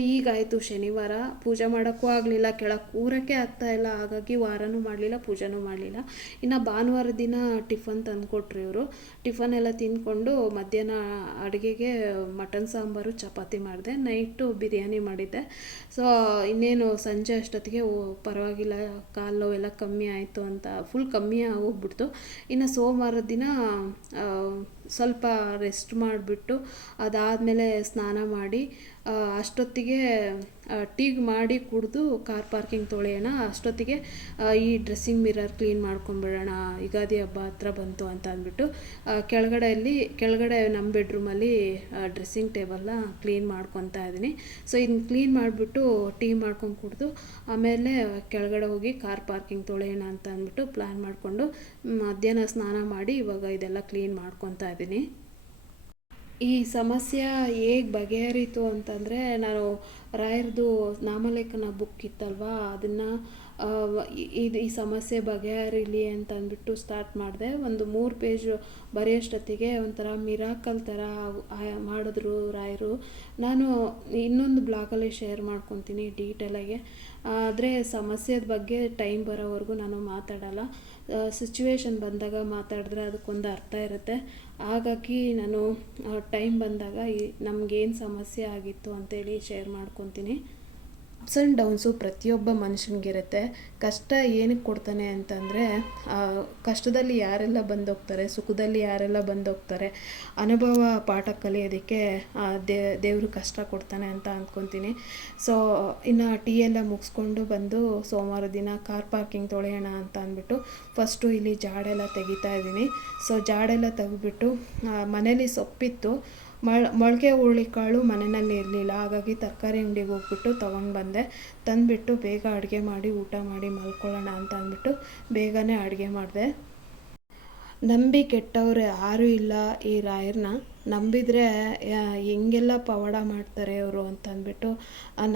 ಈಗಾಯಿತು ಶನಿವಾರ. ಪೂಜೆ ಮಾಡೋಕ್ಕೂ ಆಗಲಿಲ್ಲ, ಕೆಳಗೆ ಕೂರಕ್ಕೆ ಆಗ್ತಾ ಇಲ್ಲ. ಹಾಗಾಗಿ ವಾರನೂ ಮಾಡಲಿಲ್ಲ, ಪೂಜೆನೂ ಮಾಡಲಿಲ್ಲ. ಇನ್ನು ಭಾನುವಾರ ದಿನ ಟಿಫನ್ ತಂದುಕೊಟ್ರು ಇವರು. ಟಿಫನ್ ಎಲ್ಲ ತಿಂದ್ಕೊಂಡು ಮಧ್ಯಾಹ್ನ ಅಡುಗೆಗೆ ಮಟನ್ ಸಾಂಬಾರು, ಚಪಾತಿ ಮಾಡಿದೆ. ನೈಟು ಬಿರಿಯಾನಿ ಮಾಡಿದ್ದೆ. ಸೊ ಇನ್ನೇನು ಸಂಜೆ ಅಷ್ಟೊತ್ತಿಗೆ ಪರವಾಗಿಲ್ಲ, ಕಾಲು ನೋವೆಲ್ಲ ಕಮ್ಮಿ ಆಯಿತು ಅಂತ ಫುಲ್ ಕಮ್ಮಿ ಆಗೋಗ್ಬಿಡ್ತು. ಇನ್ನು ಸೋಮವಾರ ದಿನ ಸ್ವಲ್ಪ ರೆಸ್ಟ್ ಮಾಡಿಬಿಟ್ಟು ಅದಾದಮೇಲೆ ಸ್ನಾನ ಮಾಡಿ ಅಷ್ಟೊತ್ತಿಗೆ ಟೀಗೆ ಮಾಡಿ ಕುಡಿದು ಕಾರ್ ಪಾರ್ಕಿಂಗ್ ತೊಳೆಯೋಣ. ಅಷ್ಟೊತ್ತಿಗೆ ಈ ಡ್ರೆಸ್ಸಿಂಗ್ ಮಿರರ್ ಕ್ಲೀನ್ ಮಾಡ್ಕೊಂಬಿಡೋಣ ಯುಗಾದಿ ಹಬ್ಬ ಹತ್ರ ಬಂತು ಅಂತ ಅಂದ್ಬಿಟ್ಟು ಕೆಳಗಡೆಯಲ್ಲಿ, ಕೆಳಗಡೆ ನಮ್ಮ ಬೆಡ್ರೂಮಲ್ಲಿ ಡ್ರೆಸ್ಸಿಂಗ್ ಟೇಬಲ್ನ ಕ್ಲೀನ್ ಮಾಡ್ಕೊತಾ ಇದ್ದೀನಿ. ಸೊ, ಇದನ್ನ ಕ್ಲೀನ್ ಮಾಡಿಬಿಟ್ಟು ಟೀ ಮಾಡ್ಕೊಂಡು ಕುಡಿದು, ಆಮೇಲೆ ಕೆಳಗಡೆ ಹೋಗಿ ಕಾರ್ ಪಾರ್ಕಿಂಗ್ ತೊಳೆಯೋಣ ಅಂತ ಅಂದ್ಬಿಟ್ಟು ಪ್ಲ್ಯಾನ್ ಮಾಡಿಕೊಂಡು, ಮಧ್ಯಾಹ್ನ ಸ್ನಾನ ಮಾಡಿ ಇವಾಗ ಇದೆಲ್ಲ ಕ್ಲೀನ್ ಮಾಡ್ಕೊತಾ ಇದ್ದೀನಿ. ಈ ಸಮಸ್ಯೆ ಹೇಗೆ ಬಗೆಹರಿತು ಅಂತಂದರೆ ನಾನು ರಾಯರ್ದು ನಾಮಲೇಖನ ಬುಕ್ ಇತ್ತಲ್ವಾ ಅದನ್ನು ಇದು ಈ ಸಮಸ್ಯೆ ಬಗೆಹರಿಲಿ ಅಂತ ಅಂದ್ಬಿಟ್ಟು ಸ್ಟಾರ್ಟ್ ಮಾಡಿದೆ. ಒಂದು ಮೂರು ಪೇಜು ಬರೆಯೋಷ್ಟೊತ್ತಿಗೆ ಒಂಥರ ಮಿರಾಕಲ್ ಥರ ಮಾಡಿದ್ರು ರಾಯರು. ನಾನು ಇನ್ನೊಂದು ಬ್ಲಾಗಲ್ಲಿ ಶೇರ್ ಮಾಡ್ಕೊತೀನಿ ಡೀಟೇಲಾಗಿ ಆದರೆ ಸಮಸ್ಯೆದ ಬಗ್ಗೆ ಟೈಮ್ ಬರೋವರೆಗೂ ನಾನು ಮಾತಾಡಲ್ಲ. ಸಿಚುವೇಶನ್ ಬಂದಾಗ ಮಾತಾಡಿದ್ರೆ ಅದಕ್ಕೊಂದು ಅರ್ಥ ಇರುತ್ತೆ. ಹಾಗಾಗಿ ನಾನು ಟೈಮ್ ಬಂದಾಗ ಈ ನಮಗೇನು ಸಮಸ್ಯೆ ಆಗಿತ್ತು ಅಂತೇಳಿ ಶೇರ್ ಮಾಡ್ಕೊತೀನಿ. ಅಪ್ಸ್ ಆ್ಯಂಡ್ ಡೌನ್ಸು ಪ್ರತಿಯೊಬ್ಬ ಮನುಷ್ಯನಿಗಿರುತ್ತೆ ಕಷ್ಟ ಏನಕ್ಕೆ ಕೊಡ್ತಾನೆ ಅಂತಂದರೆ ಕಷ್ಟದಲ್ಲಿ ಯಾರೆಲ್ಲ ಬಂದೋಗ್ತಾರೆ, ಸುಖದಲ್ಲಿ ಯಾರೆಲ್ಲ ಬಂದೋಗ್ತಾರೆ, ಅನುಭವ ಪಾಠ ಕಲಿಯೋದಕ್ಕೆ ದೇವರು ಕಷ್ಟ ಕೊಡ್ತಾನೆ ಅಂತ ಅಂದ್ಕೊತೀನಿ. ಸೊ ಇನ್ನು ಟೀ ಎಲ್ಲ ಮುಗಿಸ್ಕೊಂಡು ಬಂದು ಸೋಮವಾರ ದಿನ ಕಾರ್ ಪಾರ್ಕಿಂಗ್ ತೊಳೆಯೋಣ ಅಂತ ಅಂದ್ಬಿಟ್ಟು ಫಸ್ಟು ಇಲ್ಲಿ ಜಾಡೆಲ್ಲ ತೆಗಿತಾ ಇದ್ದೀನಿ. ಸೊ ಜಾಡೆಲ್ಲ ತೆಗೆದ್ಬಿಟ್ಟು ಮನೇಲಿ ಸೊಪ್ಪಿತ್ತು. ಮಳ್, ಮೊಳಕೆ ಹುರುಳಿಕಾಳು ಮನೆಯಲ್ಲಿ ಇರಲಿಲ್ಲ. ಹಾಗಾಗಿ ತರಕಾರಿ ಅಂಗಡಿಗೆ ಹೋಗ್ಬಿಟ್ಟು ತೊಗೊಂಡು ಬಂದೆ. ತಂದುಬಿಟ್ಟು ಬೇಗ ಅಡುಗೆ ಮಾಡಿ, ಊಟ ಮಾಡಿ ಮಲ್ಕೊಳ್ಳೋಣ ಅಂತ ಅಂದ್ಬಿಟ್ಟು ಬೇಗನೆ ಅಡುಗೆ ಮಾಡಿದೆ. ನಂಬಿ ಕೆಟ್ಟವ್ರು ಯಾರೂ ಇಲ್ಲ ಈ ರಾಯರನ್ನ ನಂಬಿದರೆ ಹೆಂಗೆಲ್ಲ ಪವಾಡ ಮಾಡ್ತಾರೆ ಅವರು ಅಂತ ಅಂದ್ಬಿಟ್ಟು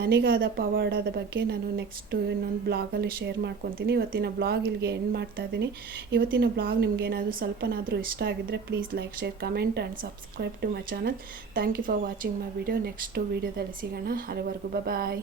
ನನಗಾದ ಪವಾಡದ ಬಗ್ಗೆ ನಾನು ನೆಕ್ಸ್ಟು ಇನ್ನೊಂದು ಬ್ಲಾಗಲ್ಲಿ ಶೇರ್ ಮಾಡ್ಕೊತೀನಿ. ಇವತ್ತಿನ ಬ್ಲಾಗ್ ಇಲ್ಲಿಗೆ ಎಂಡ್ ಮಾಡ್ತಾ ಇದ್ದೀನಿ. ಇವತ್ತಿನ ಬ್ಲಾಗ್ ನಿಮ್ಗೆ ಏನಾದರೂ ಸ್ವಲ್ಪನಾದರೂ ಇಷ್ಟ ಆಗಿದ್ದರೆ please like share comment and subscribe to my channel thank you for watching my video next ವೀಡಿಯೋದಲ್ಲಿ ಸಿಗೋಣ. ಅಲ್ಲಿವರೆಗೂ ಬಾಯ್